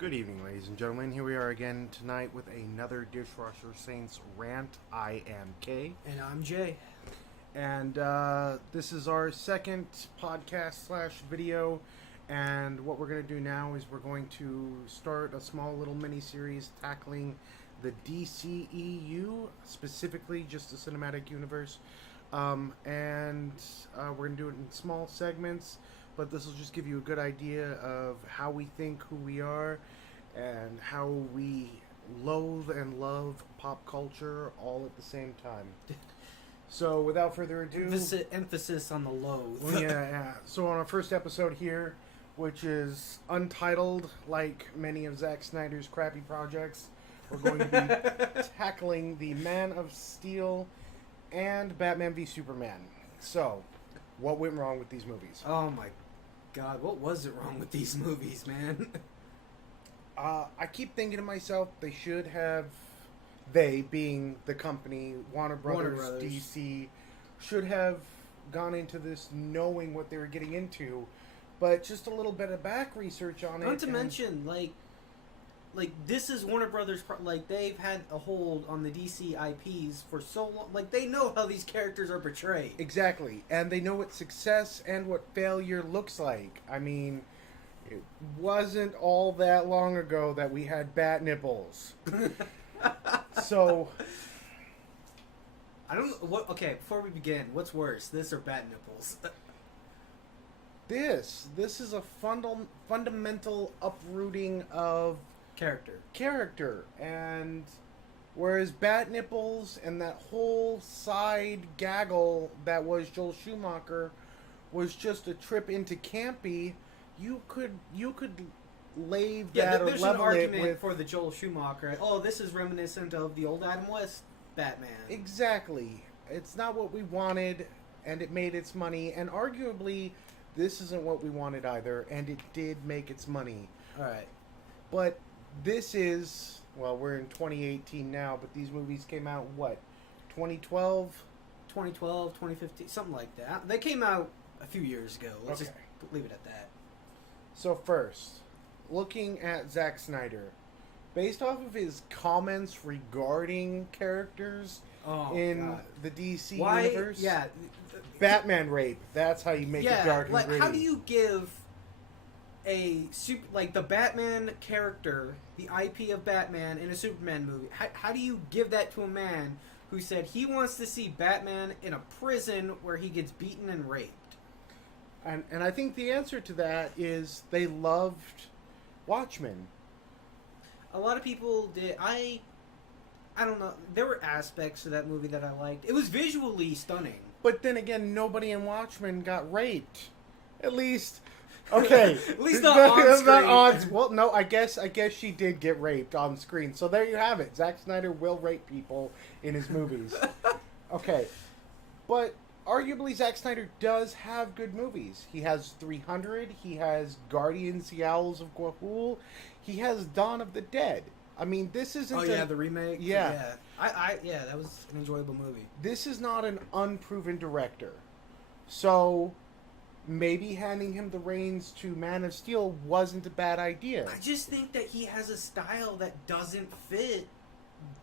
Good evening, ladies and gentlemen. Here we are again tonight with another Dishwasher Saints rant. I am Kay. And I'm Jay. And this is our second podcast / video. And what we're going to do now is we're going to start a small little mini-series tackling the DCEU, specifically just the cinematic universe. We're going to do it in small segments. But this will just give you a good idea of how we think, who we are, and how we loathe and love pop culture all at the same time. So, without further ado... Emphasis on the loathe. yeah. So, on our first episode here, which is untitled, like many of Zack Snyder's crappy projects, we're going to be tackling the Man of Steel and Batman v Superman. So, what went wrong with these movies? Oh my God, what was it wrong with these movies, man? I keep thinking to myself, they should have, they being the company, Warner Brothers. DC, should have gone into this knowing what they were getting into, but just a little bit of back research on it. Not to mention, like this is Warner Brothers, like they've had a hold on the DC IPs for so long, like they know how these characters are portrayed. Exactly, and they know what success and what failure looks like. I mean, it wasn't all that long ago that we had bat nipples. So, I don't know what. Okay, before we begin, what's worse, this or bat nipples? This is a fundamental uprooting of character, and whereas bat nipples and that whole side gaggle that was Joel Schumacher was just a trip into campy, you could lave that or there's level an it argument with for the Joel Schumacher. Oh, this is reminiscent of the old Adam West Batman. Exactly. It's not what we wanted, and it made its money, and arguably this isn't what we wanted either, and it did make its money. All right, but this is, well, we're in 2018 now, but these movies came out, what, 2012? 2012, 2015, something like that. They came out a few years ago. Let's just leave it at that. So first, looking at Zack Snyder, based off of his comments regarding characters in the DC universe, Batman rape, that's how you make it dark and gritty. How do you give the Batman character, the IP of Batman in a Superman movie, how do you give that to a man who said he wants to see Batman in a prison where he gets beaten and raped? And I think the answer to that is they loved Watchmen. A lot of people did. I don't know. There were aspects of that movie that I liked. It was visually stunning. But then again, nobody in Watchmen got raped. At least... Okay. At least not on screen. Well, no, I guess she did get raped on screen. So there you have it. Zack Snyder will rape people in his movies. Okay. But arguably Zack Snyder does have good movies. He has 300. He has Guardians, the Owls of Ga'Hoole. He has Dawn of the Dead. I mean, this isn't... Oh, yeah, the remake? Yeah. Yeah, that was an enjoyable movie. This is not an unproven director. So... maybe handing him the reins to Man of Steel wasn't a bad idea. I just think that he has a style that doesn't fit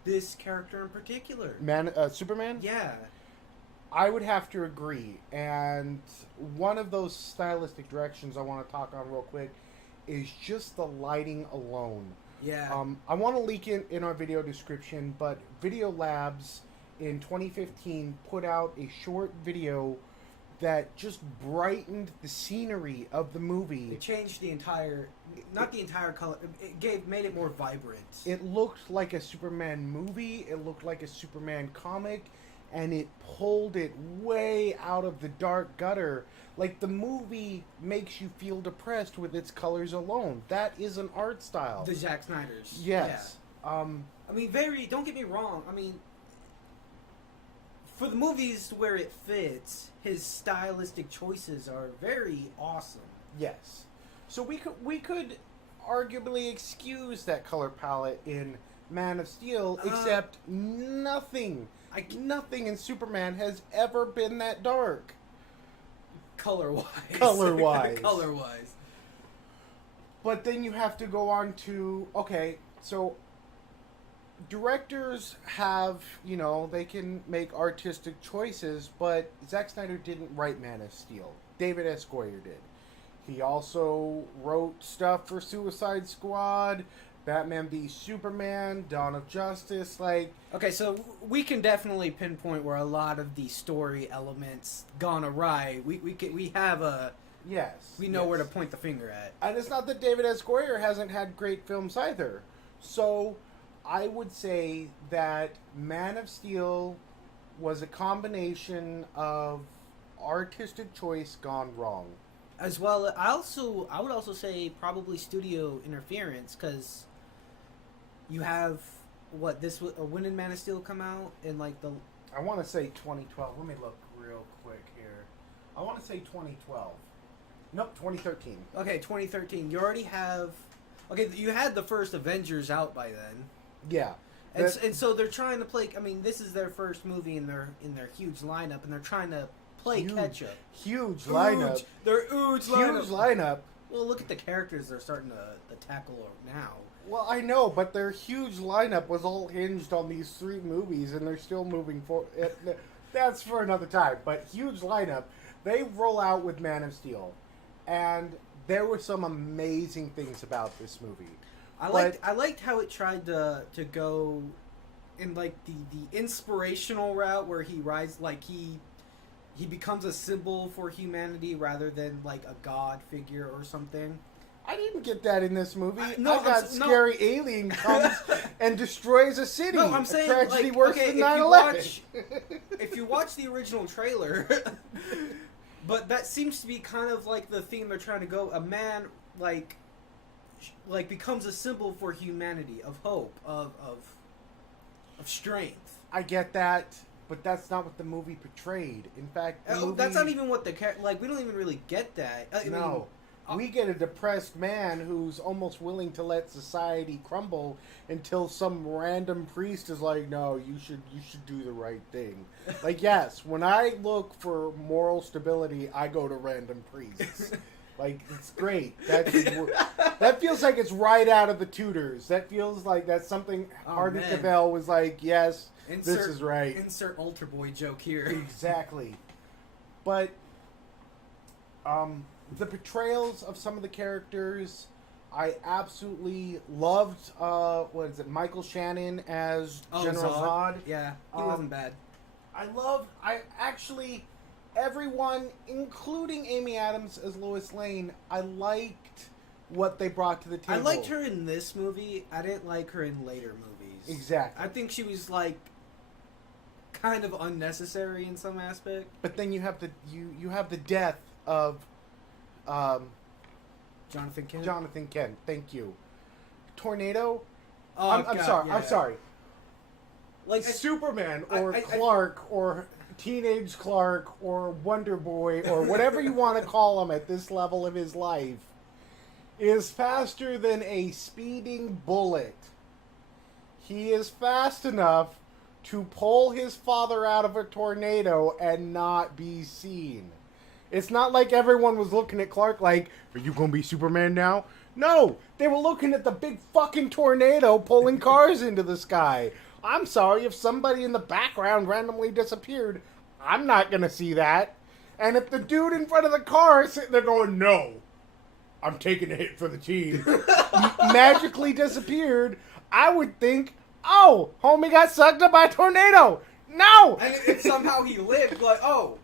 this character in particular. Superman? Yeah. I would have to agree. And one of those stylistic directions I want to talk on real quick is just the lighting alone. Yeah. I want to link it in our video description, but Video Labs in 2015 put out a short video that just brightened the scenery of the movie. It changed the entire, not the entire color, made it more vibrant. It looked like a Superman movie, it looked like a Superman comic, and it pulled it way out of the dark gutter. Like, the movie makes you feel depressed with its colors alone. That is an art style. The Zack Snyder's. Yes. Yeah. I mean, don't get me wrong, I mean, for the movies where it fits, his stylistic choices are very awesome. Yes. So we could arguably excuse that color palette in Man of Steel, except nothing in Superman has ever been that dark. Color-wise. Color-wise. Color-wise. But then you have to go on to, okay, so directors have, they can make artistic choices, but Zack Snyder didn't write Man of Steel. David S. Goyer did. He also wrote stuff for Suicide Squad, Batman v Superman, Dawn of Justice, like... Okay, so we can definitely pinpoint where a lot of the story elements gone awry. We have a... Yes. We know where to point the finger at. And it's not that David S. Goyer hasn't had great films either. So, I would say that Man of Steel was a combination of artistic choice gone wrong. As well, I would also say probably studio interference, because you have when did Man of Steel come out in like the? I want to say 2012. Let me look real quick here. I want to say 2012. Nope, 2013. Okay, 2013. You already have. Okay, you had the first Avengers out by then. Yeah. And so they're trying to play. I mean, this is their first movie in their huge lineup, and they're trying to play catch up. Huge lineup. They're huge lineup. Well, look at the characters they're starting to tackle now. Well, I know, but their huge lineup was all hinged on these 3 movies, and they're still moving forward. That's for another time. But huge lineup. They roll out with Man of Steel, and there were some amazing things about this movie. I liked how it tried to go in like the inspirational route where he rides like he becomes a symbol for humanity rather than like a god figure or something. I didn't get that in this movie. Scary alien comes and destroys a city. No, I'm saying, a tragedy like, worse okay, than 9/11. If you watch the original trailer, but that seems to be kind of like the theme they're trying to go. A man like becomes a symbol for humanity, of hope, of strength. I get that, but that's not what the movie portrayed. In fact, that's not even what we don't even really get that. We get a depressed man who's almost willing to let society crumble until some random priest is like, "No, you should do the right thing." Like, yes, when I look for moral stability, I go to random priests. Like, it's great. That feels like it's right out of the Tudors. That feels like that's something Harvey Keitel was like, "Yes, this is right." Insert altar boy joke here. Exactly. But the portrayals of some of the characters, I absolutely loved. Michael Shannon as General Zod? Yeah, he wasn't bad. Everyone, including Amy Adams as Lois Lane, I liked what they brought to the table. I liked her in this movie. I didn't like her in later movies. Exactly. I think she was like kind of unnecessary in some aspect. But then you have the death of Jonathan Kent. Jonathan Kent. Thank you. Tornado. Oh, I'm sorry. Yeah. I'm sorry. Like Superman or Clark or Teenage Clark or Wonder Boy or whatever you want to call him at this level of his life is faster than a speeding bullet. He is fast enough to pull his father out of a tornado and not be seen. It's not like everyone was looking at Clark like, "Are you going to be Superman now?" No, they were looking at the big fucking tornado pulling cars into the sky. I'm sorry, if somebody in the background randomly disappeared, I'm not going to see that. And if the dude in front of the car is sitting there going, "No, I'm taking a hit for the team," magically disappeared, I would think, "Oh, homie got sucked up by a tornado." No! And somehow he lived, like, oh,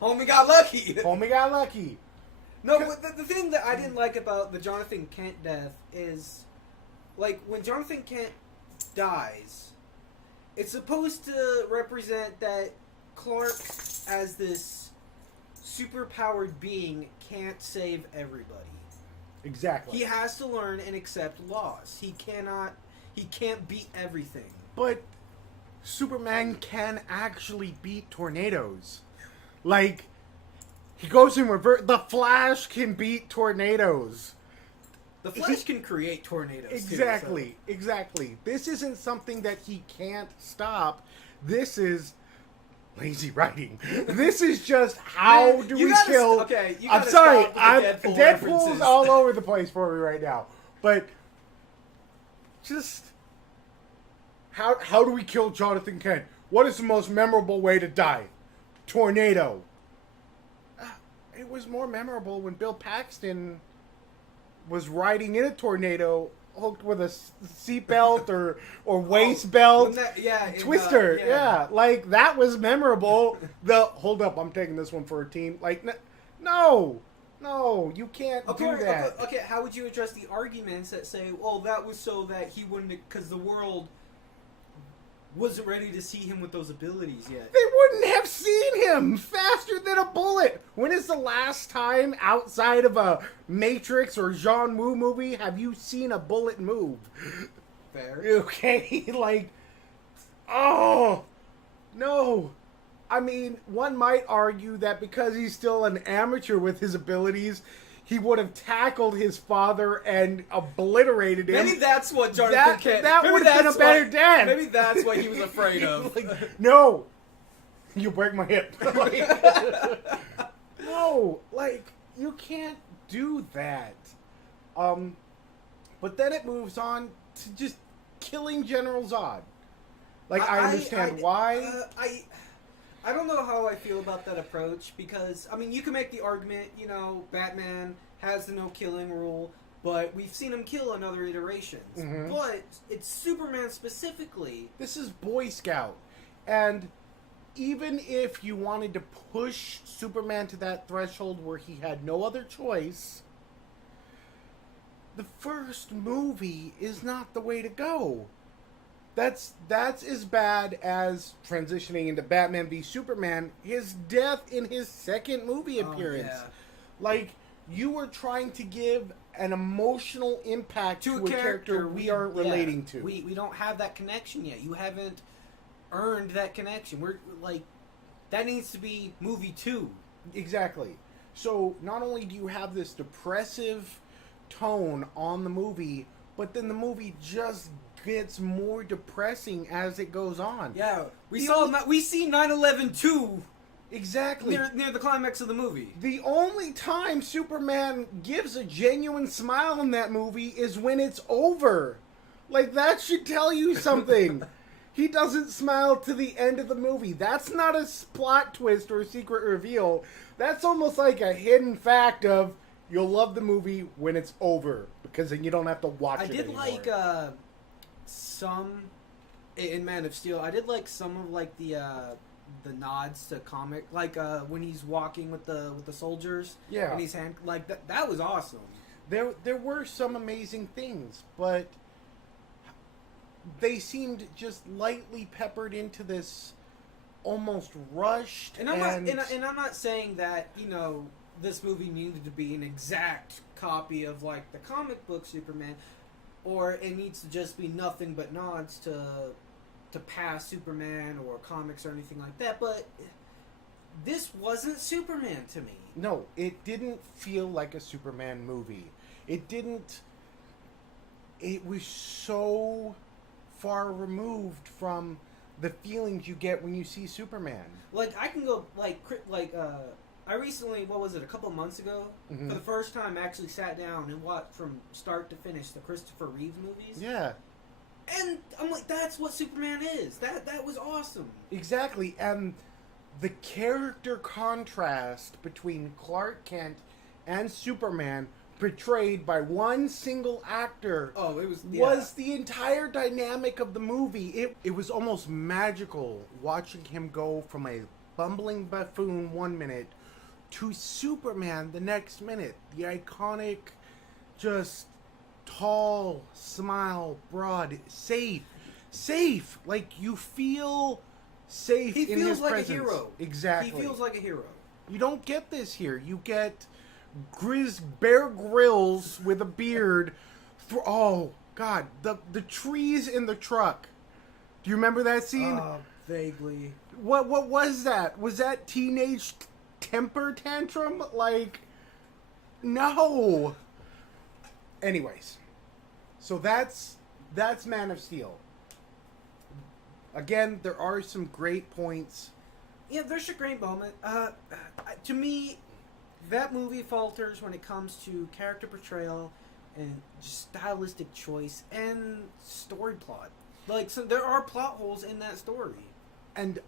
homie got lucky. Homie got lucky. No, but the thing that I didn't like about the Jonathan Kent death is, like, when Jonathan Kent dies, it's supposed to represent that Clark, as this superpowered being, can't save everybody. Exactly. He has to learn and accept loss. He can't beat everything. But Superman can actually beat tornadoes. Like, he goes in reverse. The Flash can beat tornadoes. The Flash can create tornadoes. Exactly, too, so. exactly. This isn't something that he can't stop. This is lazy writing. This is just how Man, do you we gotta kill. okay, you I'm gotta sorry. stop with the Deadpool Deadpool's references. all over the place for me right now. But just how do we kill Jonathan Kent? What is the most memorable way to die? Tornado. It was more memorable when Bill Paxton was riding in a tornado, hooked with a seatbelt or waist belt. Twister, yeah, like that was memorable. Hold up, I'm taking this one for a team. Like, no, you can't do that. Okay, how would you address the arguments that say, well, that was so that he wouldn't, because the world wasn't ready to see him with those abilities yet. They wouldn't have seen him faster than a bullet. When is the last time outside of a Matrix or John Woo movie have you seen a bullet move? Fair. Okay, like, oh, no. I mean, one might argue that because he's still an amateur with his abilities, he would have tackled his father and obliterated him. Maybe that's what Jonathan Kent... That would have been a better dad. Maybe that's what he was afraid of. Like, no. You break my hip. No. Like, you can't do that. But then it moves on to just killing General Zod. Like, I understand why. I don't know how I feel about that approach because, I mean, you can make the argument, you know, Batman has the no-killing rule, but we've seen him kill in other iterations. Mm-hmm. But it's Superman specifically. This is Boy Scout. And even if you wanted to push Superman to that threshold where he had no other choice, the first movie is not the way to go. That's as bad as transitioning into Batman v Superman, his death in his second movie appearance. Yeah. Like, you were trying to give an emotional impact to a character we aren't relating to. We don't have that connection yet. You haven't earned that connection. We're like, that needs to be movie 2. Exactly. So not only do you have this depressive tone on the movie, but then the movie just gets more depressing as it goes on. Yeah, we see 9/11/2 exactly near the climax of the movie. The only time Superman gives a genuine smile in that movie is when it's over. Like, that should tell you something. He doesn't smile to the end of the movie. That's not a plot twist or a secret reveal. That's almost like a hidden fact of you'll love the movie when it's over because then you don't have to watch it anymore. I did like some in Man of Steel. I did like some of like the nods to comic, like when he's walking with the soldiers. Yeah, and his hand, like that was awesome. There were some amazing things, but they seemed just lightly peppered into this, almost rushed. And I'm not saying that, you know, this movie needed to be an exact copy of like the comic book Superman, or it needs to just be nothing but nods to past Superman or comics or anything like that. But this wasn't Superman to me. No, it didn't feel like a Superman movie. It didn't. It was so far removed from the feelings you get when you see Superman. Like, I can go I recently, what was it, a couple months ago, mm-hmm. for the first time actually sat down and watched from start to finish the Christopher Reeve movies. Yeah. And I'm like, that's what Superman is. That was awesome. Exactly. And the character contrast between Clark Kent and Superman, portrayed by one single actor, was the entire dynamic of the movie. It was almost magical watching him go from a bumbling buffoon 1 minute to Superman the next minute. The iconic, just tall, smile, broad, safe. Like, you feel safe in his presence. He feels like a hero. Exactly. He feels like a hero. You don't get this here. You get Bear Grylls with a beard. Oh God, the trees in the truck. Do you remember that scene? Vaguely. What was that? Was that teenage temper tantrum? Like, no. Anyways, so that's Man of Steel. Again, there are some great points Yeah, there's a great moment. To me, that movie falters when it comes to character portrayal and just stylistic choice and story plot. Like, so there are plot holes in that story. And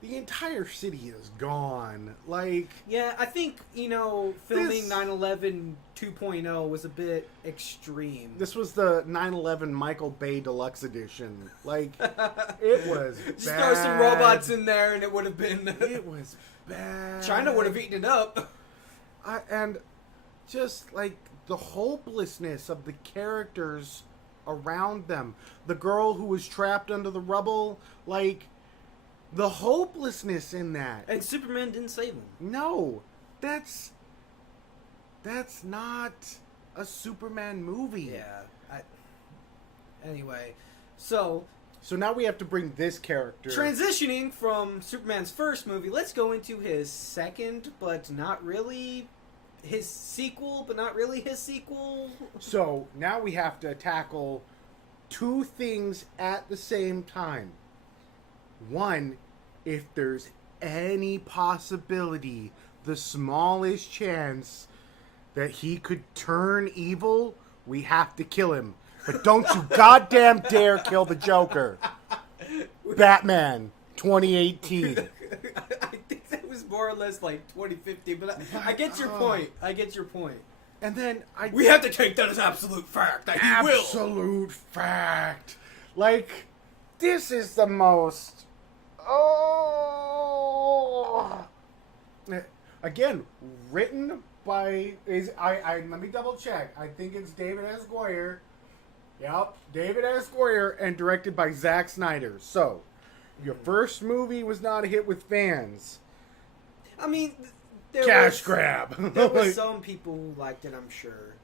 the entire city is gone. Like, Yeah, I think, filming This- 9/11 2.0 was a bit extreme. this was the 9/11 Michael Bay Deluxe Edition. Like, it was bad. Just throw some robots in there and it would have been... It was bad. China would have eaten it up. And just, like, the hopelessness of the characters around them. The girl who was trapped under the rubble, like... The hopelessness in that. And Superman didn't save him. No, that's not a Superman movie. Yeah. Anyway, so now we have to bring this character. transitioning from Superman's first movie, let's go into his second, but not really his sequel, but not really his sequel. So now we have to tackle two things at the same time. One, if there's any possibility, the smallest chance that he could turn evil, we have to kill him. But don't you goddamn dare kill the Joker. Batman 2018. I think that was more or less like 2050, but I get your point. I get your point. And then We have to take that as absolute fact that he will. Absolute fact. Like, this is the most... Oh. Again, written by I let me double check. I think it's David S. Goyer. Yep, David S. Goyer, and directed by Zack Snyder. So, your first movie was not a hit with fans. I mean, Cash grab. There were some people who liked it, I'm sure.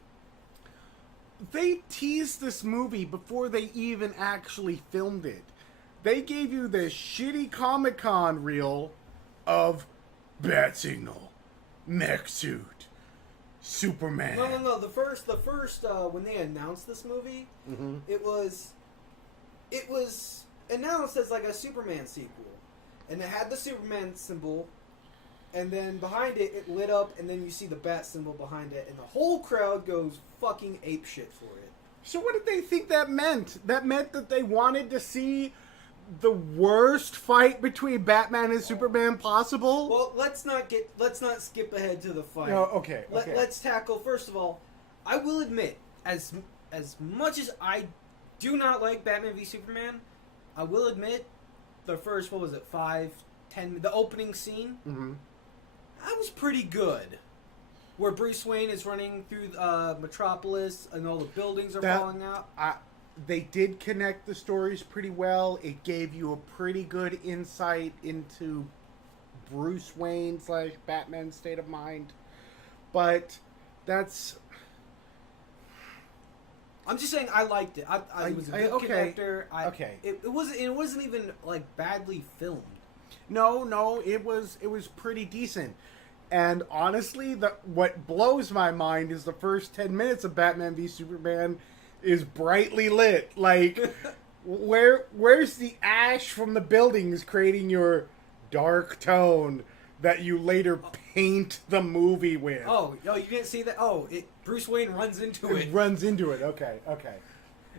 They teased this movie before they even actually filmed it. They gave you this shitty Comic-Con reel of Bat Signal, Mech Suit, Superman. No. The first when they announced this movie, it was announced as like a Superman sequel, and it had the Superman symbol, and then behind it, it lit up, and then you see the bat symbol behind it, and the whole crowd goes fucking apeshit for it. So what did they think that meant? That meant that they wanted to see the worst fight between Batman and Superman possible? Well, let's not skip ahead to the fight. No, okay. Let's tackle, first of all, I will admit, as much as I do not like Batman v Superman, I will admit the first, 5, 10, the opening scene, that was pretty good. Where Bruce Wayne is running through Metropolis and all the buildings are falling out. They did connect the stories pretty well. It gave you a pretty good insight into Bruce Wayne / Batman's state of mind. But that's... I'm just saying I liked it. It was a good connector. It wasn't even like badly filmed. No, it was pretty decent. And honestly, what blows my mind is the first 10 minutes of Batman v Superman is brightly lit. Like, where's the ash from the buildings creating your dark tone that you later paint the movie with? Oh, you didn't see that? Oh, Bruce Wayne runs into it. Runs into it. Okay.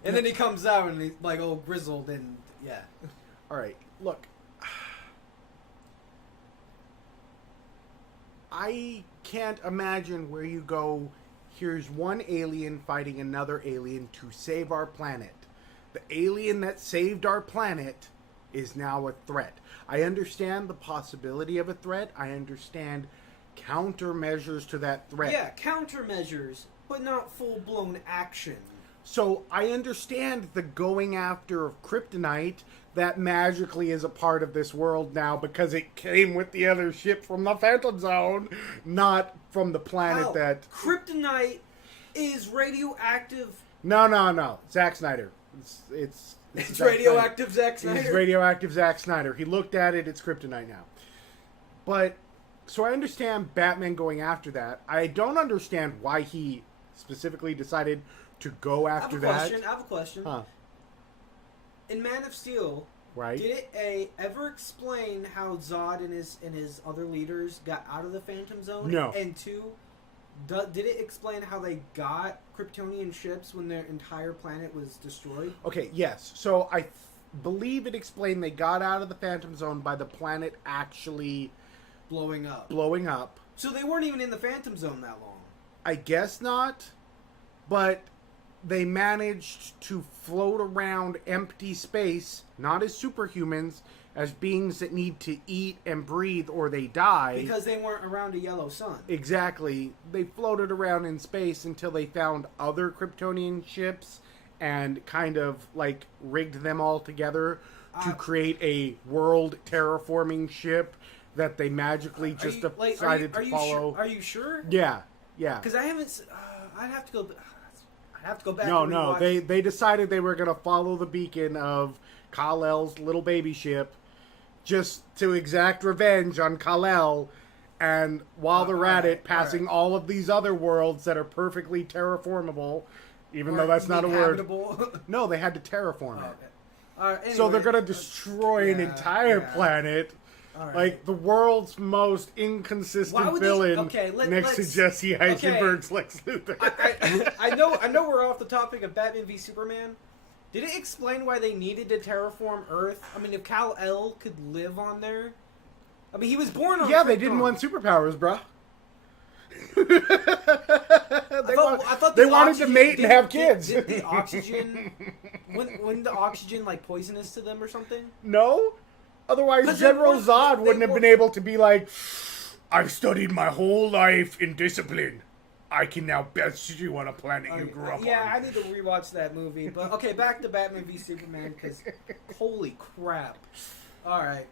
And then he comes out and he's like all grizzled and yeah. All right, look. I can't imagine where you go, here's one alien fighting another alien to save our planet. The alien that saved our planet is now a threat. I understand the possibility of a threat. I understand countermeasures to that threat. Yeah, countermeasures, but not full-blown action. So I understand the going after of kryptonite that magically is a part of this world now because it came with the other ship from the Phantom Zone, not from the planet that... Kryptonite is radioactive. No. Zack Snyder. It's radioactive Zack Snyder. It's radioactive Zack Snyder. He looked at it, it's kryptonite now. But, so I understand Batman going after that. I don't understand why he specifically decided to go after that. I have a question. Huh. In Man of Steel, right? Did it ever explain how Zod and his other leaders got out of the Phantom Zone? No. And two, did it explain how they got Kryptonian ships when their entire planet was destroyed? Okay, yes. So I believe it explained they got out of the Phantom Zone by the planet actually Blowing up. blowing up. So they weren't even in the Phantom Zone that long. I guess not, but they managed to float around empty space, not as superhumans, as beings that need to eat and breathe or they die. Because they weren't around a yellow sun. Exactly. They floated around in space until they found other Kryptonian ships and kind of like rigged them all together to create a world terraforming ship that they magically just decided to follow. Are you sure? Yeah, yeah. Because I haven't. I'd have to go. I'd have to go back. No. They decided they were going to follow the beacon of Kal-El's little baby ship, just to exact revenge on Kal-El. And while they're at it, passing all of these other worlds that are perfectly terraformable, even though that's not a word. No, they had to terraform it. Anyway, so they're going to destroy an entire planet. Right. Like the world's most inconsistent villain next to Jesse Eisenberg's Lex Luthor. I know we're off the topic of Batman v Superman. Did it explain why they needed to terraform Earth? I mean, if Kal-El could live on there, I mean, he was born on. Yeah, they didn't want superpowers, bruh. They wanted to mate and have kids. Did the oxygen? When the oxygen like poisonous to them or something? No. Otherwise, General Zod wouldn't have been able to be like, I've studied my whole life in discipline. I can now best you on a planet you grew up on. Yeah, I need to rewatch that movie. But okay, back to Batman v Superman, because holy crap. Alright.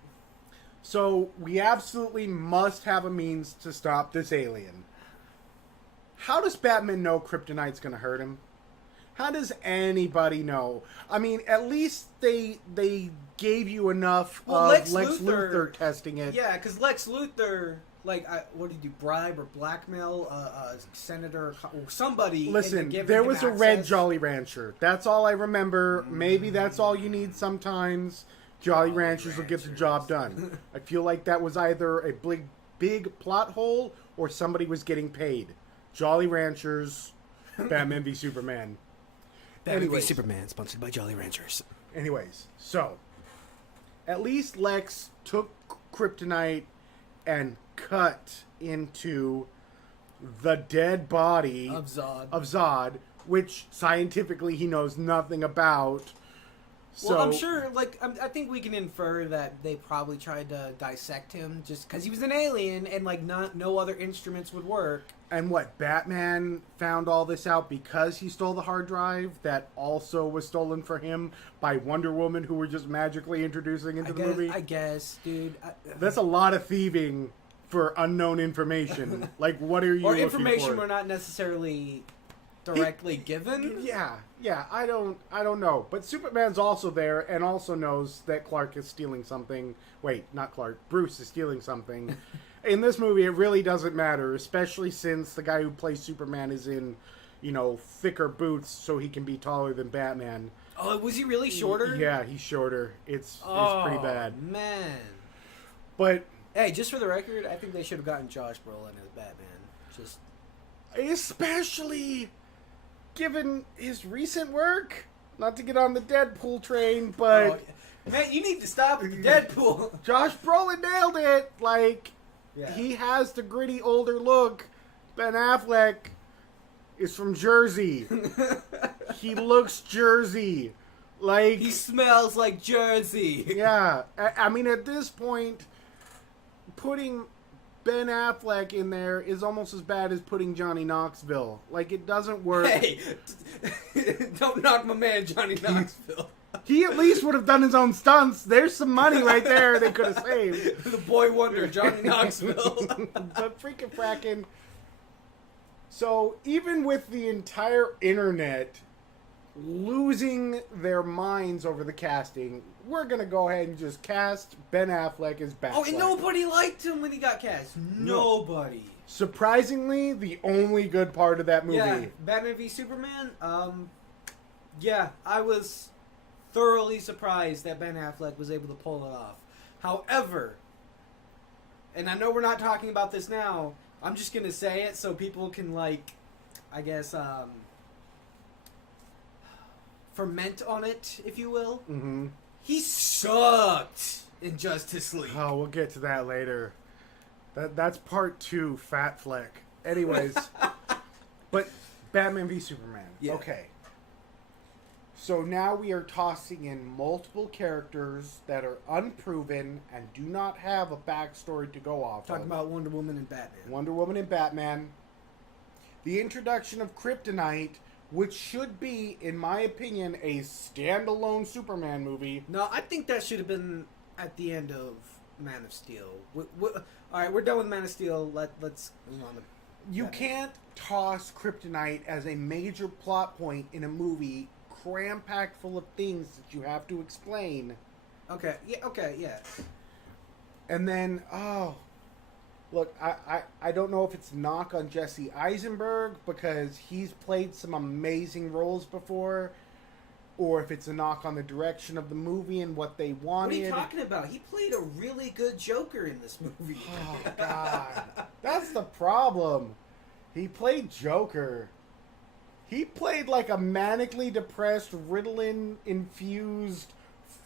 So, we absolutely must have a means to stop this alien. How does Batman know Kryptonite's going to hurt him? How does anybody know? I mean, at least they gave you enough of Lex Luthor testing it. Yeah, because Lex Luthor, like, what did he do? Bribe or blackmail a senator or somebody? Listen, there was a red Jolly Rancher. That's all I remember. Maybe that's all you need sometimes. Jolly Ranchers will get the job done. I feel like that was either a big plot hole or somebody was getting paid. Jolly Ranchers, Batman v Superman. Batman v Superman, sponsored by Jolly Ranchers. Anyways, so at least Lex took kryptonite and cut into the dead body of Zod, which scientifically he knows nothing about. Well, I'm sure, like, I think we can infer that they probably tried to dissect him just because he was an alien and, like, no other instruments would work. And what, Batman found all this out because he stole the hard drive that also was stolen for him by Wonder Woman, who we're just magically introducing into the movie? I guess, dude. That's a lot of thieving for unknown information. Like, what are you looking for? Or information we're not necessarily directly given? Yeah, I don't know. But Superman's also there and also knows that Clark is stealing something. Wait, not Clark. Bruce is stealing something. In this movie, it really doesn't matter, especially since the guy who plays Superman is in, thicker boots so he can be taller than Batman. Oh, was he really shorter? Yeah, he's shorter. It's pretty bad. Man. But hey, just for the record, I think they should have gotten Josh Brolin as Batman. Just especially given his recent work. Not to get on the Deadpool train, but man, you need to stop with the Deadpool. Josh Brolin nailed it. Like, he has the gritty older look. Ben Affleck is from Jersey. He looks Jersey. Like, he smells like Jersey. Yeah. I mean, at this point, putting Ben Affleck in there is almost as bad as putting Johnny Knoxville. Like, it doesn't work. Hey, don't knock my man Johnny Knoxville. He at least would have done his own stunts. There's some money right there they could have saved. The boy wonder, Johnny Knoxville. But freaking fracking. So, even with the entire internet losing their minds over the casting, we're going to go ahead and just cast Ben Affleck as Batman. Oh, and nobody liked him when he got cast. Nobody. Surprisingly, the only good part of that movie. Yeah, Batman v Superman, yeah, I was thoroughly surprised that Ben Affleck was able to pull it off. However, and I know we're not talking about this now, I'm just gonna say it so people can, like, I guess, ferment on it, if you will. Mm-hmm. He sucked in Justice League. Oh, we'll get to that later. That's part 2, Fat Fleck. Anyways, but Batman v Superman. Yeah. Okay. So now we are tossing in multiple characters that are unproven and do not have a backstory to go off Talking of. about Wonder Woman and Batman. Wonder Woman and Batman. The introduction of Kryptonite, which should be, in my opinion, a standalone Superman movie. No, I think that should have been at the end of Man of Steel. All right, we're done with Man of Steel. Let's move on to You Batman. can't toss Kryptonite as a major plot point in a movie cram-packed full of things that you have to explain. Okay, yeah. And then, look, I don't know if it's a knock on Jesse Eisenberg because he's played some amazing roles before, or if it's a knock on the direction of the movie and what they What wanted. are you talking about? He played a really good Joker in this movie. Oh, God. That's the problem. He played Joker. He played like a manically depressed, Ritalin-infused,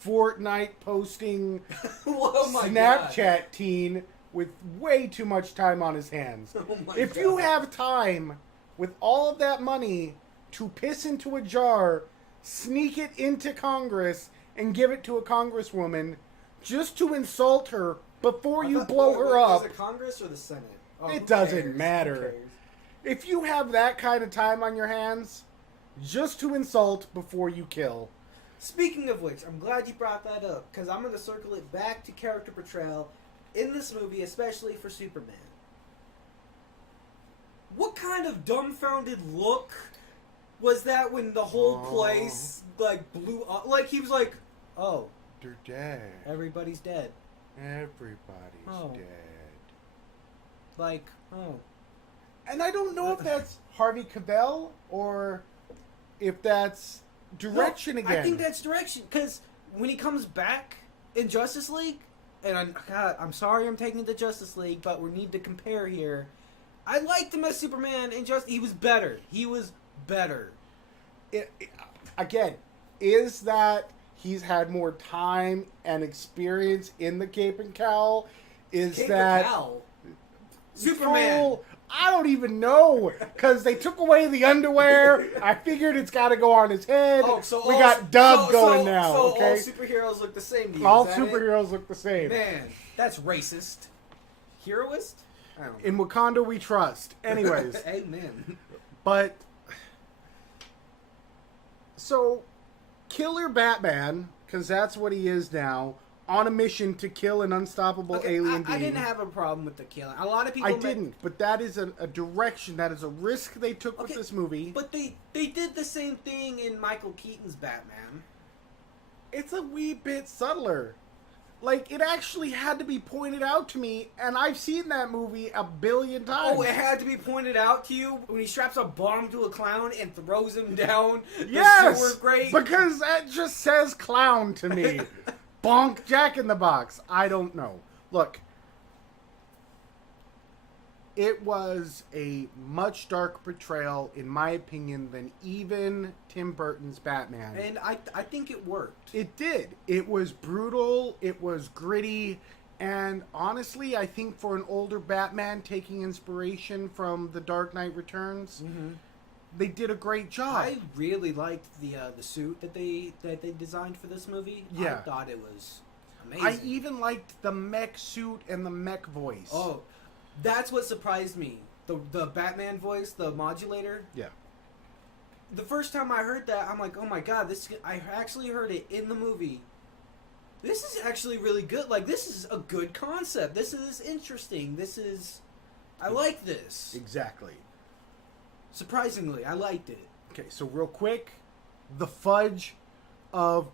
Fortnite-posting Oh my Snapchat teen with way too much time on his hands. Oh my If God. you have time with all of that money to piss into a jar, sneak it into Congress, and give it to a congresswoman just to insult her before you blow her up, Was it Congress or the Senate? Oh, It who doesn't cares? matter. Who cares? if you have that kind of time on your hands, just to insult before you kill. Speaking of which, I'm glad you brought that up, because I'm going to circle it back to character portrayal in this movie, especially for Superman. What kind of dumbfounded look was that when the whole place, like, blew up? Like, he was like, oh, They're dead. everybody's dead. Everybody's Oh. dead. Like, oh. And I don't know if that's Harvey Keitel or if that's direction No, again. I think that's direction, because when he comes back in Justice League, and I'm sorry I'm taking it to Justice League, but we need to compare here. I liked him as Superman in Justice. He was better. Again, is that he's had more time and experience in the cape and cowl? Is Cape that and Cowl. Superman. full- I don't even know because they took away the underwear. I figured it's got to go on his head. Oh, so we all- got Dub going so now. So okay, all superheroes look the same to you. all is that it? superheroes look the same. Man, that's racist. Heroist? I don't know. In Wakanda, we trust. Anyways, Amen. but so Killer Batman, because that's what he is now, on a mission to kill an unstoppable Okay, alien I being. didn't have a problem with the killing. A lot of people. I didn't, but that is a direction, that is a risk they took with Okay, this movie. But they did the same thing in Michael Keaton's Batman. It's a wee bit subtler. Like, it actually had to be pointed out to me, and I've seen that movie a billion times. Oh, it had to be pointed out to you when he straps a bomb to a clown and throws him down Yes! the sewer grate. Because that just says clown to me. Bonk Jack in the Box. I don't know. Look, it was a much darker portrayal, in my opinion, than even Tim Burton's Batman. And I think it worked. It did. It was brutal. It was gritty. And honestly, I think for an older Batman taking inspiration from The Dark Knight Returns, they did a great job. I really liked the suit that they designed for this movie. Yeah. I thought it was amazing. I even liked the mech suit and the mech voice. Oh, that's what surprised me. The Batman voice, the modulator. Yeah. The first time I heard that, I'm like, oh my god, I actually heard it in the movie. This is actually really good. Like, this is a good concept. This is interesting. I like this. Exactly. Surprisingly, I liked it. Okay, so real quick, the fudge of,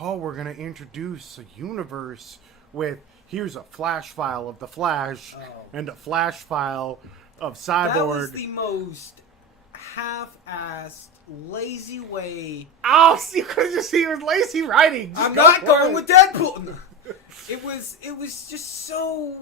we're going to introduce a universe with, here's a flash file of the Flash Oh. and a flash file of Cyborg. That was the most half-assed, lazy way. Oh, so you could just see it was lazy writing. Just I'm not going with Deadpool. No. It was just so.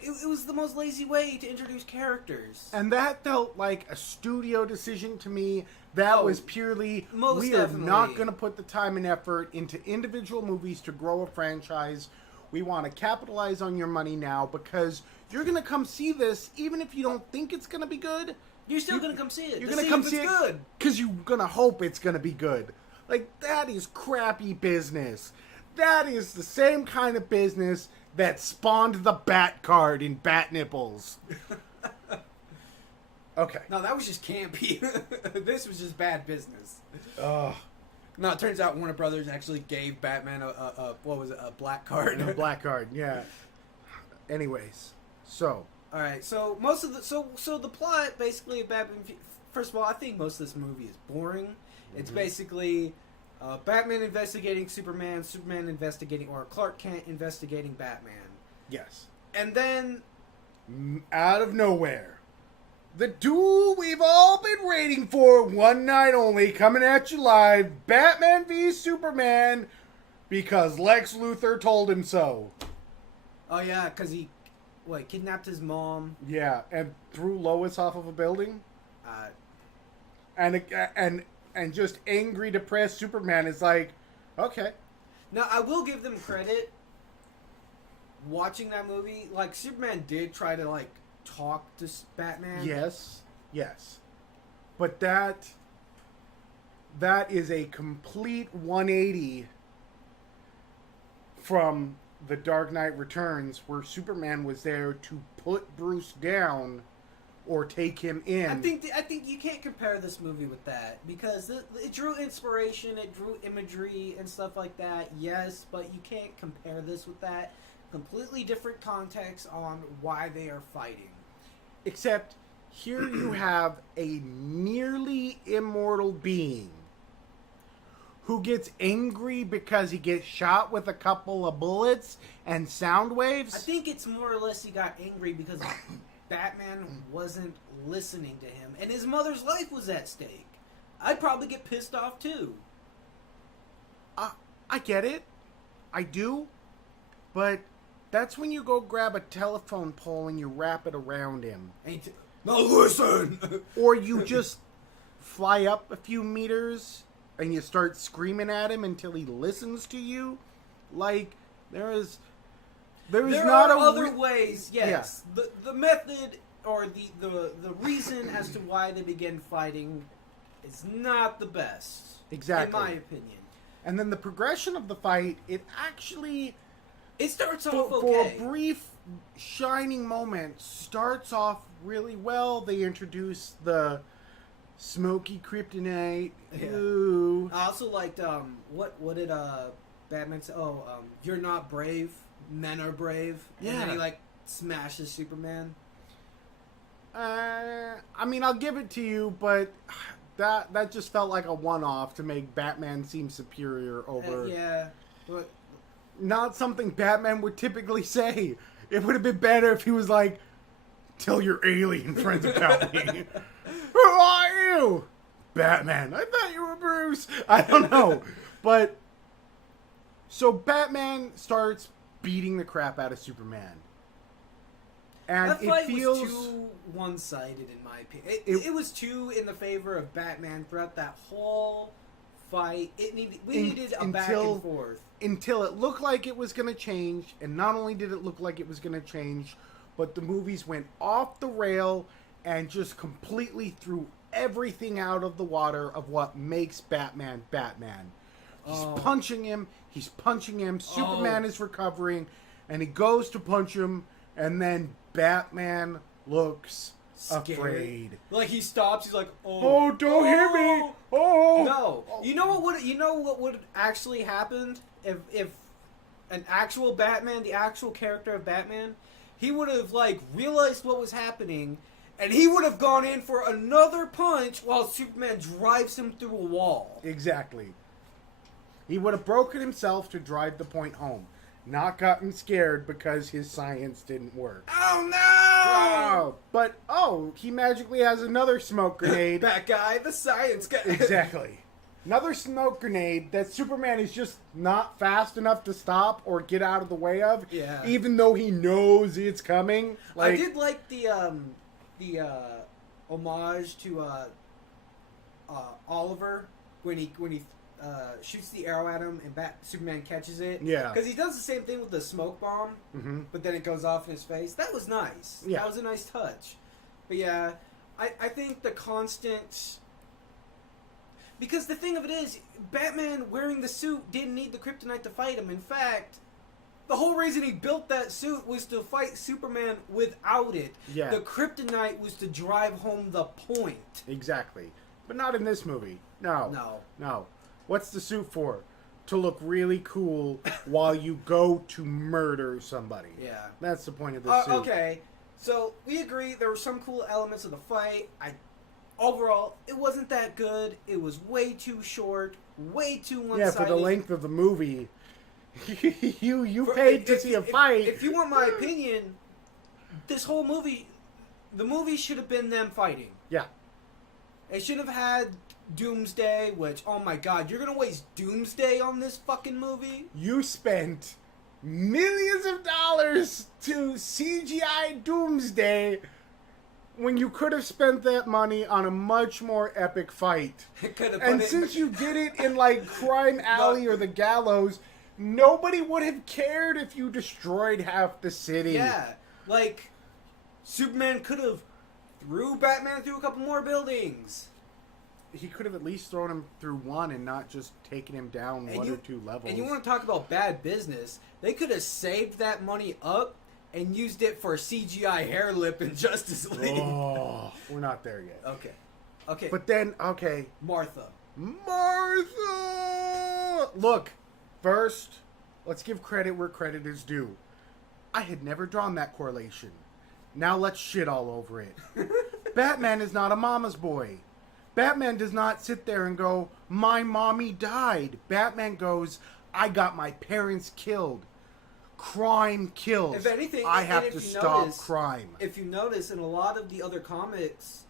It was the most lazy way to introduce characters. And that felt like a studio decision to me. That was purely, we are not going to put the time and effort into individual movies to grow a franchise. We want to capitalize on your money now because you're going to come see this even if you don't think it's going to be good. You're still going to come see it. You're going to come see it because you're going to hope it's going to be good. Like, that is crappy business. That is the same kind of business that spawned the Bat card in Bat Nipples. Okay. No, that was just campy. This was just bad business. Ugh. No, it turns out Warner Brothers actually gave Batman a black card. A black card, yeah. Anyways, so. All right, so most of the so the plot basically of Batman. First of all, I think most of this movie is boring. Mm-hmm. It's basically Batman investigating Superman, Superman investigating, or Clark Kent investigating Batman. Yes. And then, out of nowhere, the duel we've all been waiting for, one night only, coming at you live, Batman v Superman, because Lex Luthor told him so. Oh yeah, because he, kidnapped his mom. Yeah, and threw Lois off of a building. And just angry, depressed Superman is like, okay. Now, I will give them credit. Watching that movie, Superman did try to, talk to Batman. Yes. But that is a complete 180 from The Dark Knight Returns, where Superman was there to put Bruce down or take him in. I think you can't compare this movie with that because it drew inspiration, it drew imagery and stuff like that. Yes, but you can't compare this with that. Completely different context on why they are fighting. Except here you have a nearly immortal being who gets angry because he gets shot with a couple of bullets and sound waves. I think it's more or less he got angry because Batman wasn't listening to him, and his mother's life was at stake. I'd probably get pissed off too. I get it. I do. But that's when you go grab a telephone pole and you wrap it around him. Now listen! Or you just fly up a few meters and you start screaming at him until he listens to you. There are other ways, yes. Yeah. The method or the reason as to why they begin fighting is not the best. Exactly. In my opinion. And then the progression of the fight, it starts off okay. For a brief shining moment, starts off really well. They introduce the smoky kryptonite. Yeah. Ooh. I also liked what did Batman say? You're not brave. Men are brave. And then he smashes Superman. I'll give it to you, but that just felt like a one-off to make Batman seem superior over. Yeah, but not something Batman would typically say. It would have been better if he was like, "Tell your alien friends about me." Who are you? Batman. I thought you were Bruce. I don't know, but so Batman starts beating the crap out of Superman. And that fight was too one-sided in my opinion. It was too in the favor of Batman throughout that whole fight. We needed a back and forth. Until it looked like it was going to change, and not only did it look like it was going to change, but the movies went off the rail and just completely threw everything out of the water of what makes Batman Batman. He's punching him. Superman is recovering, and he goes to punch him, and then Batman looks afraid. He stops. He's like, "Oh, don't hit me!" Oh, no. You know what would actually happened if an actual Batman, the actual character of Batman, he would have realized what was happening, and he would have gone in for another punch while Superman drives him through a wall. Exactly. He would have broken himself to drive the point home. not gotten scared because his science didn't work. Oh no! Oh, but he magically has another smoke grenade. That guy, the science guy. Exactly. Another smoke grenade that Superman is just not fast enough to stop or get out of the way of. Yeah. Even though he knows it's coming. I did like the homage to Oliver when he shoots the arrow at him and Superman catches it. Yeah. Because he does the same thing with the smoke bomb, but then it goes off in his face. That was nice. Yeah. That was a nice touch. But yeah, I think the constant... Because the thing of it is, Batman wearing the suit didn't need the kryptonite to fight him. In fact, the whole reason he built that suit was to fight Superman without it. Yeah. The kryptonite was to drive home the point. Exactly. But not in this movie. No. No. What's the suit for? To look really cool while you go to murder somebody. Yeah. That's the point of the suit. Okay, so we agree there were some cool elements of the fight. Overall, it wasn't that good. It was way too short, way too one-sided. Yeah, for the length of the movie, you paid to see a fight. If you want my opinion, this whole movie, the movie should have been them fighting. Yeah. It should have had Doomsday, which, oh my god, you're gonna waste Doomsday on this fucking movie? You spent millions of dollars to CGI Doomsday when you could have spent that money on a much more epic fight. And since you did it in, like, Crime Alley or the Gallows, nobody would have cared if you destroyed half the city. Yeah, like, Superman could have threw Batman through a couple more buildings. He could have at least thrown him through one and not just taken him down one or two levels. And you want to talk about bad business? They could have saved that money up and used it for CGI hair lip in Justice League. Oh, we're not there yet. Okay. But then, Martha. Look, first, let's give credit where credit is due. I had never drawn that correlation. Now let's shit all over it. Batman is not a mama's boy. Batman does not sit there and go, my mommy died. Batman goes, I got my parents killed. Crime kills. If anything, I have to stop crime. If you notice, in a lot of the other comics,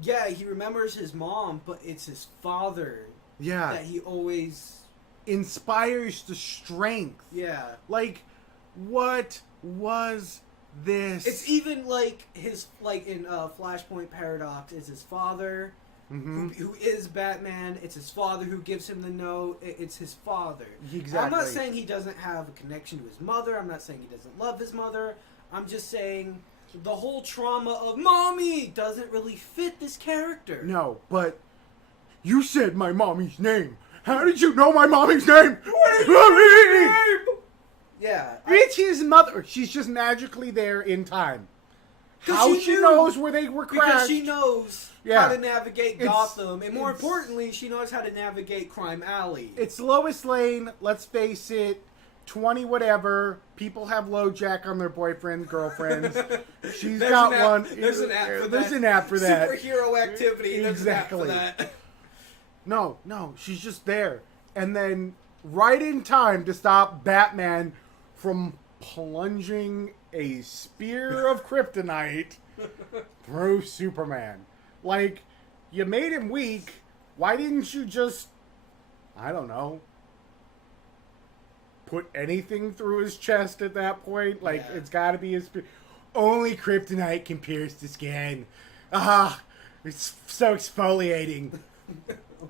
yeah, he remembers his mom, but it's his father that he always... inspires the strength. Yeah. Like, what was this? It's even like his, like in Flashpoint Paradox, is his father who is Batman. It's his father who gives him the note. It's his father. Exactly. I'm not saying he doesn't have a connection to his mother. I'm not saying he doesn't love his mother. I'm just saying the whole trauma of mommy doesn't really fit this character. No, but you said my mommy's name. How did you know my mommy's name? Yeah. It's his mother. She's just magically there in time. How she knows where they were crashed. Because she knows how to navigate Gotham. And more importantly, she knows how to navigate Crime Alley. It's Lois Lane, let's face it. 20 whatever. People have LoJack on their boyfriends, girlfriends. She's got one. There's an app for that. There's an app for that. Superhero activity. Exactly. There's an app for that. No. She's just there. And then right in time to stop Batman from plunging a spear of kryptonite through Superman. Like, you made him weak. Why didn't you just, I don't know, put anything through his chest at that point? Like, it's got to be his spear. Only kryptonite can pierce the skin. It's so exfoliating.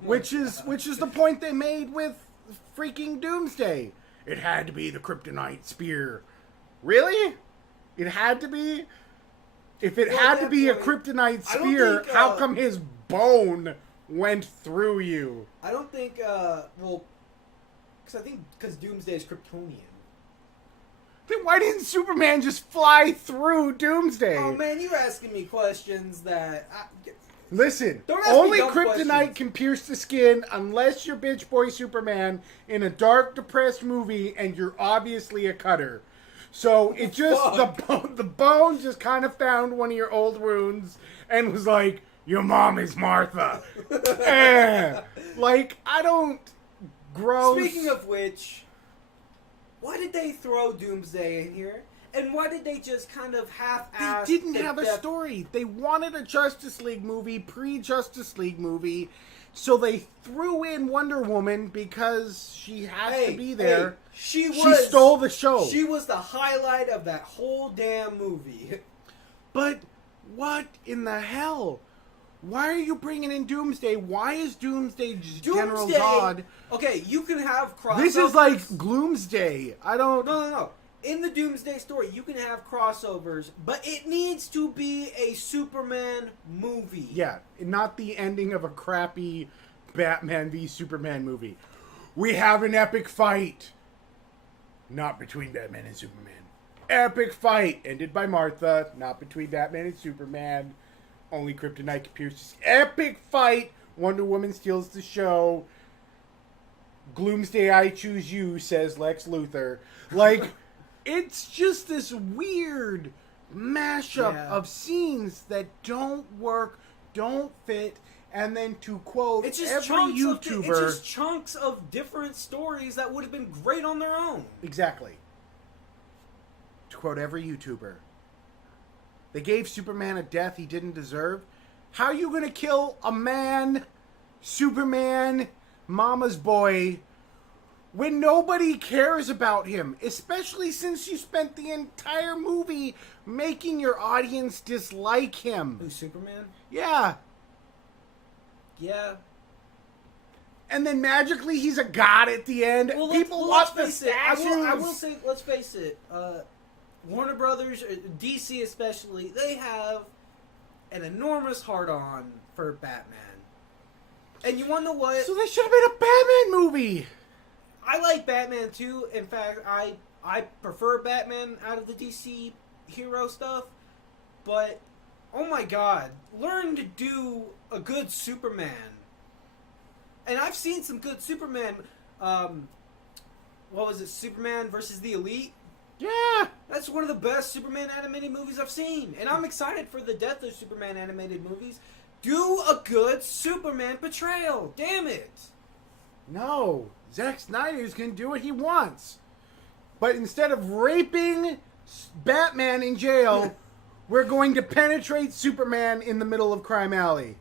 Which is the point they made with freaking Doomsday. It had to be the kryptonite spear. Really? It had to be? If it had to be a kryptonite spear, how come his bone went through you? I don't think, because Doomsday is Kryptonian. Then why didn't Superman just fly through Doomsday? Oh man, you're asking me questions that... Listen, only kryptonite can pierce the skin unless you're bitch boy Superman in a dark, depressed movie and you're obviously a cutter. So it just, the bone just kind of found one of your old wounds and was like, your mom is Martha. Like, I don't... Gross. Speaking of which, why did they throw Doomsday in here? And why did they just kind of half-ass... They didn't have a story. They wanted a Justice League movie, pre-Justice League movie, so they threw in Wonder Woman because she has to be there. She stole the show. She was the highlight of that whole damn movie. But what in the hell? Why are you bringing in Doomsday? Why is Doomsday General Zod? Okay, you can have crossovers. This is like Gloomsday. I don't... No. In the Doomsday story, you can have crossovers, but it needs to be a Superman movie. Yeah, not the ending of a crappy Batman v Superman movie. We have an epic fight. Not between Batman and Superman. Epic fight. Ended by Martha. Not between Batman and Superman. Only Kryptonite appears. Epic fight. Wonder Woman steals the show. Gloomsday, I choose you, says Lex Luthor. Like... It's just this weird mashup of scenes that don't work, don't fit, and then to quote every YouTuber... It's just chunks of different stories that would have been great on their own. Exactly. To quote every YouTuber, they gave Superman a death he didn't deserve. How are you going to kill a man, Superman, mama's boy... when nobody cares about him, especially since you spent the entire movie making your audience dislike him. Who's Superman? Yeah. Yeah. And then magically he's a god at the end. People watch the statues. I will say, let's face it, Warner Brothers, DC especially, they have an enormous hard-on for Batman. And you want to know what? So they should have made a Batman movie. I like Batman too. In fact, I prefer Batman out of the DC hero stuff. But, oh my god, learn to do a good Superman. And I've seen some good Superman. What was it? Superman versus the Elite? Yeah. That's one of the best Superman animated movies I've seen. And I'm excited for the death of Superman animated movies. Do a good Superman portrayal. Damn it. No. Zack Snyder's going to do what he wants. But instead of raping Batman in jail, we're going to penetrate Superman in the middle of Crime Alley.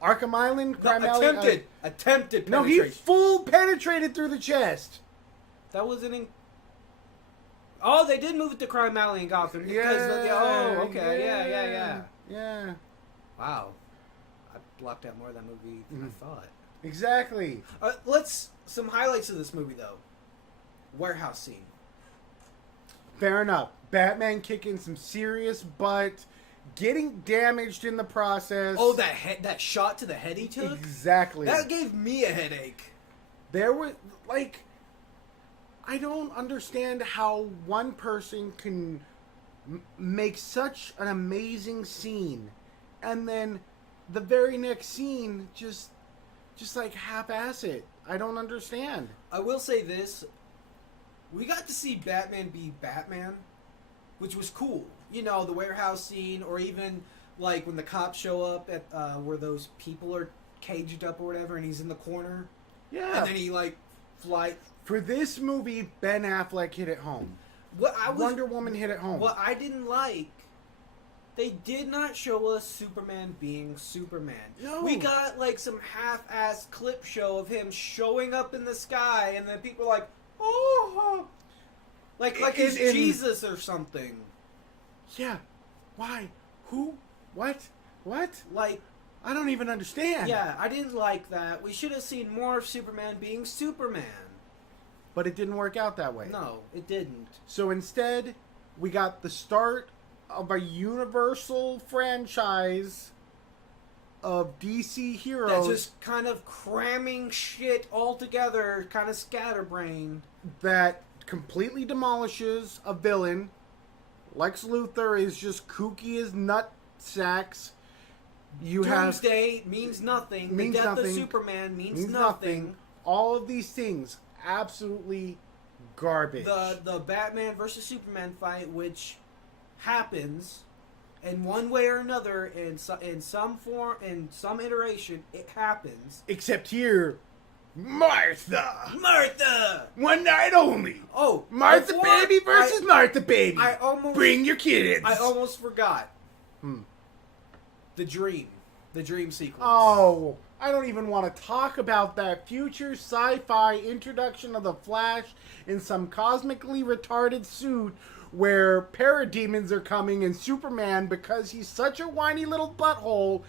Arkham Island, Crime Alley. Attempted penetration. No, he full penetrated through the chest. That wasn't in... Oh, they did move it to Crime Alley in Gotham. Yeah. Wow. I blocked out more of that movie than I thought. Exactly. Some highlights of this movie, though. Warehouse scene. Fair enough. Batman kicking some serious butt, getting damaged in the process. Oh, that shot to the head he took? Exactly. That gave me a headache. There was, like... I don't understand how one person can make such an amazing scene, and then the very next scene just like half-ass it. I don't understand. I will say this. We got to see Batman be Batman, which was cool. You know, the warehouse scene, or even like when the cops show up at where those people are caged up or whatever, and he's in the corner. Yeah. And then he like fly. For this movie, Ben Affleck hit it home. Wonder Woman hit it home. What I didn't like, they did not show us Superman being Superman. No. We got like some half-assed clip show of him showing up in the sky, and then people are like, oh, like he's Jesus or something. Yeah. Why? Who? What? Like, I don't even understand. Yeah, I didn't like that. We should have seen more of Superman being Superman. But it didn't work out that way. No, it didn't. So instead, we got the start of a Universal franchise of DC heroes. That's just kind of cramming shit all together, kind of scatterbrained. That completely demolishes a villain. Lex Luthor is just kooky as nut sacks. Doomsday means nothing. The death of Superman means nothing. All of these things, absolutely garbage. The Batman versus Superman fight, which happens in one way or another, in some form, in some iteration, it happens. Except here, Martha! Martha! One night only! Oh, Martha before Baby versus Martha Baby! I almost Bring your kids! I almost forgot. Hmm. The dream sequence. Oh, I don't even want to talk about that future sci-fi introduction of the Flash in some cosmically retarded suit where parademons are coming and Superman, because he's such a whiny little butthole,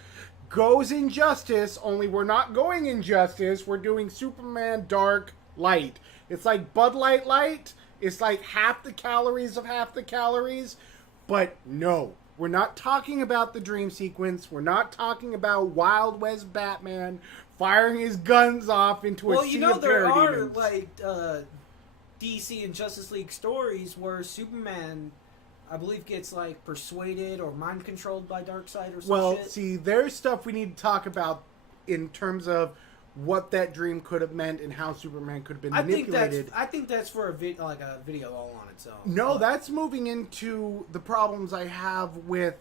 goes Injustice, only we're not going Injustice, we're doing Superman Dark Light. It's like Bud Light Light, it's like half the calories of half the calories, but no. We're not talking about the dream sequence, we're not talking about Wild West Batman firing his guns off into a sea of there are, parademons. like, DC and Justice League stories where Superman, I believe, gets, like, persuaded or mind controlled by Darkseid or some Well, shit. see, there's stuff we need to talk about in terms of what that dream could have meant and how Superman could have been manipulated. I think that's for a video all on its own. No, that's moving into the problems I have with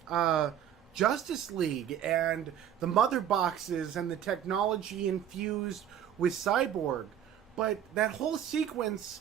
Justice League and the mother boxes and the technology infused with Cyborg. But that whole sequence,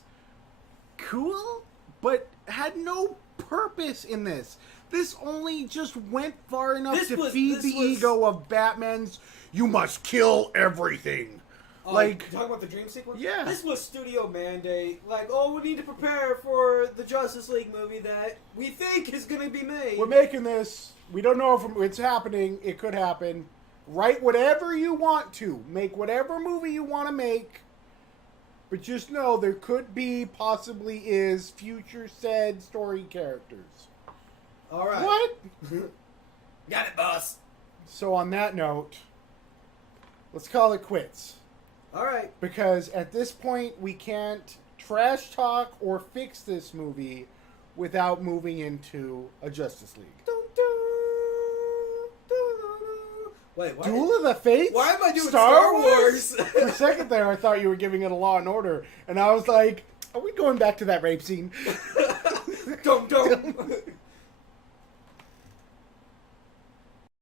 cool, but had no purpose in this. This only just went far enough to feed the ego of Batman's, you must kill everything. Like, you talking about the dream sequence? Yeah. This was studio mandate. Like, oh, we need to prepare for the Justice League movie that we think is going to be made. we're making this. We don't know if it's happening. It could happen. Write whatever you want to. Make whatever movie you want to make. But just know there could be, possibly is, future said story characters. All right. What? Got it, boss. So on that note, let's call it quits. All right. Because at this point, we can't trash talk or fix this movie without moving into a Justice League. Wait, what? Duel of the Fates? Why am I doing Star Star Wars? For a second there, I thought you were giving it a Law and Order. And I was like, are we going back to that rape scene? Dum dum.